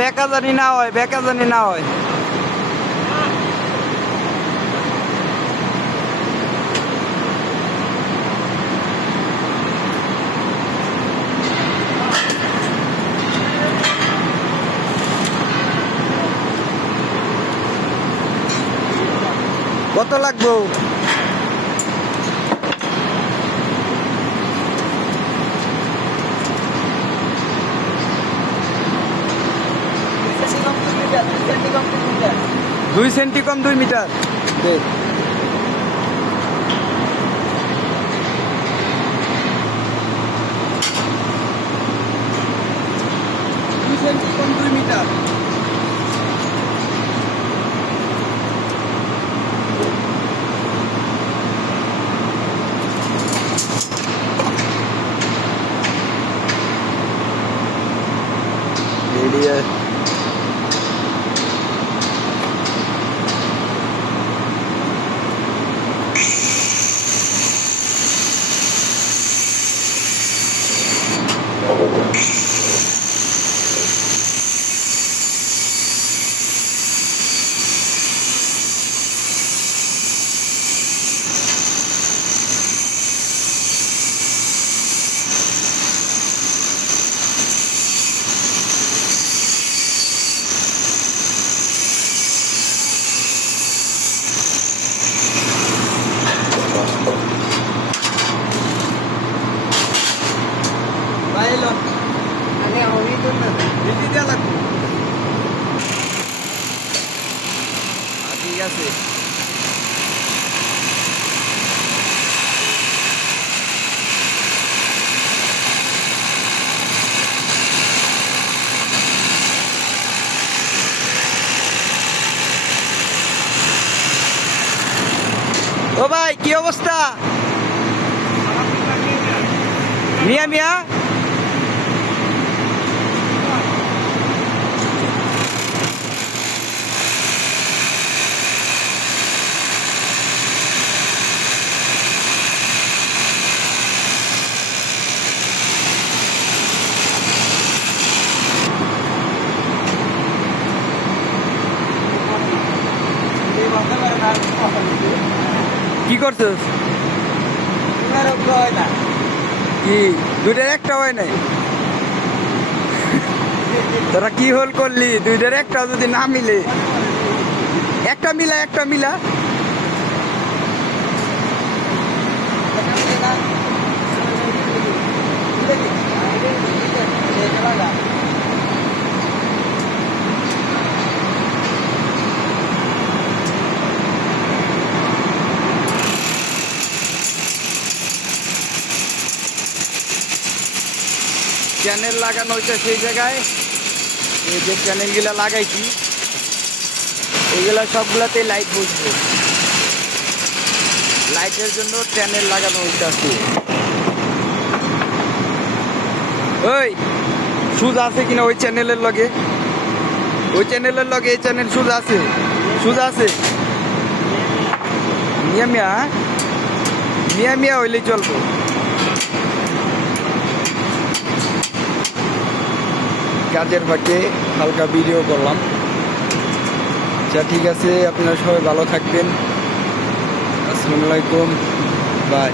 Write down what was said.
বেকা জানি না হয়, বেকা জানি না হয়। কত লাগবো? দুই সেন্টি কম 2 মিটার। দে। 2 সেন্টি কম 2 মিটার। রেডিয়া বাইলো আরে হই তো না বেশি দেয়া লাগবে। ঠিক আছে। ও ভাই কি অবস্থা? মিয়া মিয়া কি করছিস? কি দুইটার একটা হয় নাই? তোরা কি হোল করলি? দুইটার একটা যদি না মিলে, একটা মিলা একটা মিলা। চ্যানেল লাগানো হইছে সেই জায়গায়। এই যে চ্যানেলগুলা লাগাইছি এইগুলা সবগুলাতে লাইট বসবে। লাইটের জন্য চ্যানেল লাগানো হইতাছে। ওই সুজ আছে কিনা ওই চ্যানেলের লগে? ওই চ্যানেলের লগে এই চ্যানেল সুজ আছে? সুজ আছে? মিয়া মিয়া মিয়া মিয়া হইলেই চলবো। কাজের ফাঁকে হালকা ভিডিও করলাম। আচ্ছা ঠিক আছে, আপনারা সবাই ভালো থাকবেন। আসসালামু আলাইকুম, বাই।